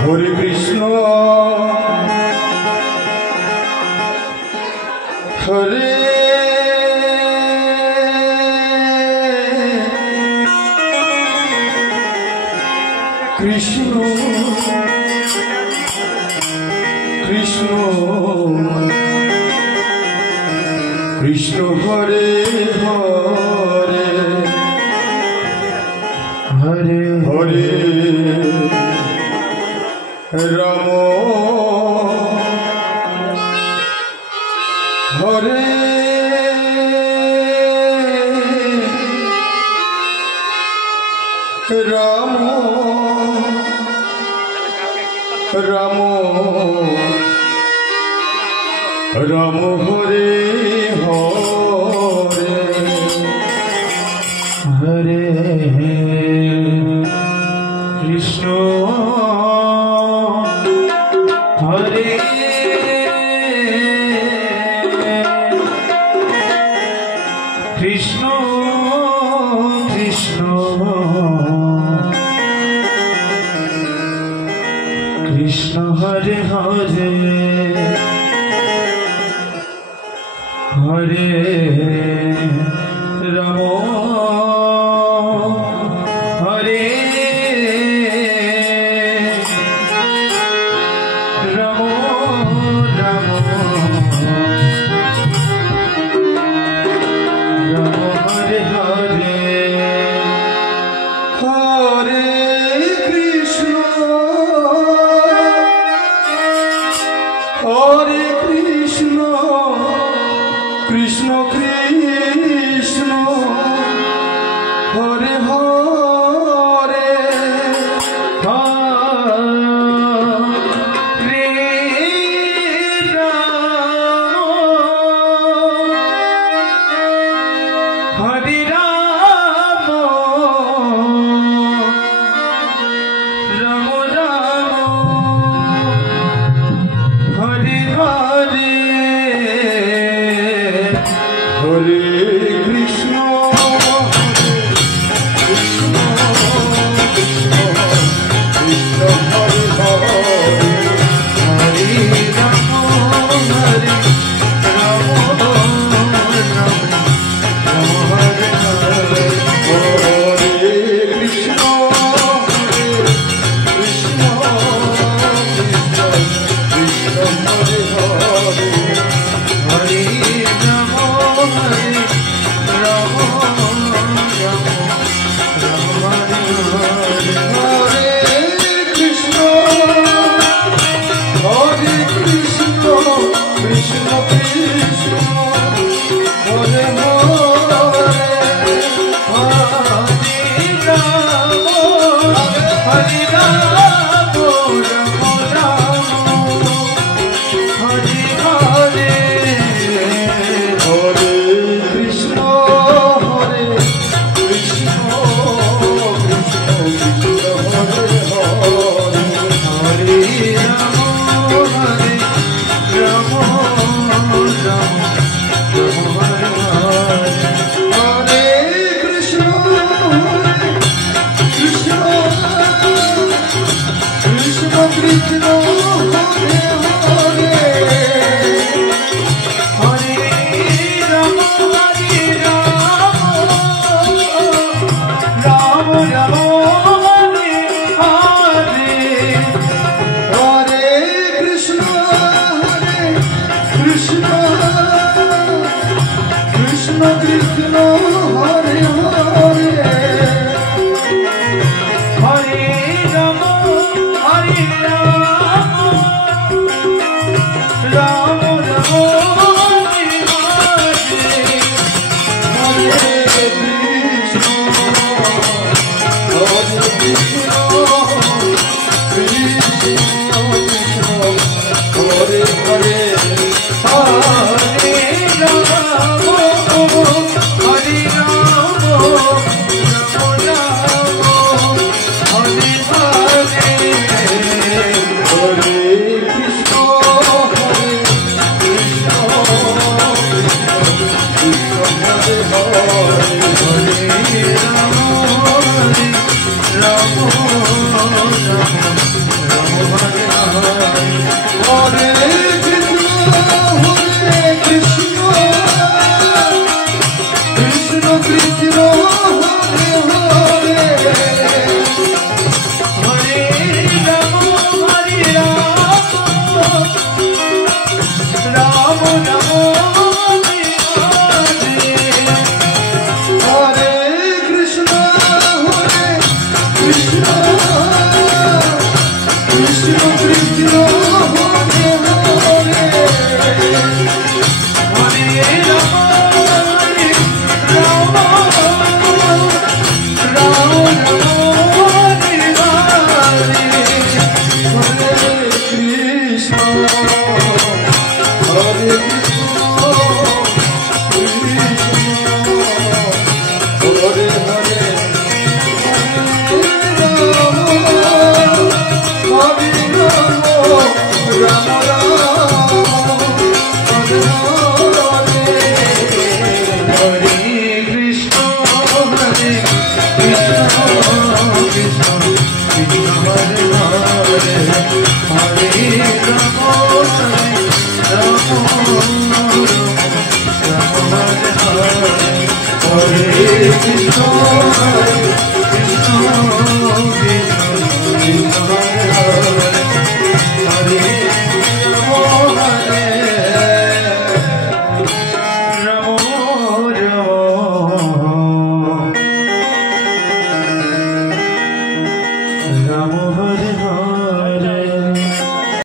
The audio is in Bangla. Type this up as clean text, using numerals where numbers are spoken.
Hare Krishna Hare Krishna Krishna Krishna Hare Hare Hare Hare Ram Hare Ram Ram Ram Hare Hare Hare Krishna Hare Krishna Krishna Krishna Hare Hare Hare Ram Hare Ram Ram Ram Hare Hare Hare Krishna Hare Krishna Krishna Krishna Hare Hare Hare Ram Hare Ram Ram Ram Hare Hare Hare Krishna Krishna Krishna Krishna Hare Hare Hare Ram Hare Ram Ram Ram Hare Hare Hare Krishna Krishna Krishna Krishna Hare Hare Hare Ram Hare Ram Ram Ram Hare Hare Hare Krishna Krishna Krishna Hare Hare Hare Ram Hare Ram Ram Ram Hare Hare Hare Krishna Krishna Krishna Krishna Hare Hare Hare Ram Hare Ram Ram Ram Hare Hare Hare Krishna Krishna Krishna Krishna Hare Hare Hare Ram Hare Ram Ram Ram Hare Hare Hare Krishna Krishna Krishna Krishna Hare Hare Hare Ram Hare Ram Ram Ram Hare Hare Hare Krishna Krishna Krishna Hare Hare Hare Ram Hare Ram Ram Ram Hare Hare Hare Krishna Krishna Krishna Hare Hare Hare Ram Ram Ram Krishna, Krishna.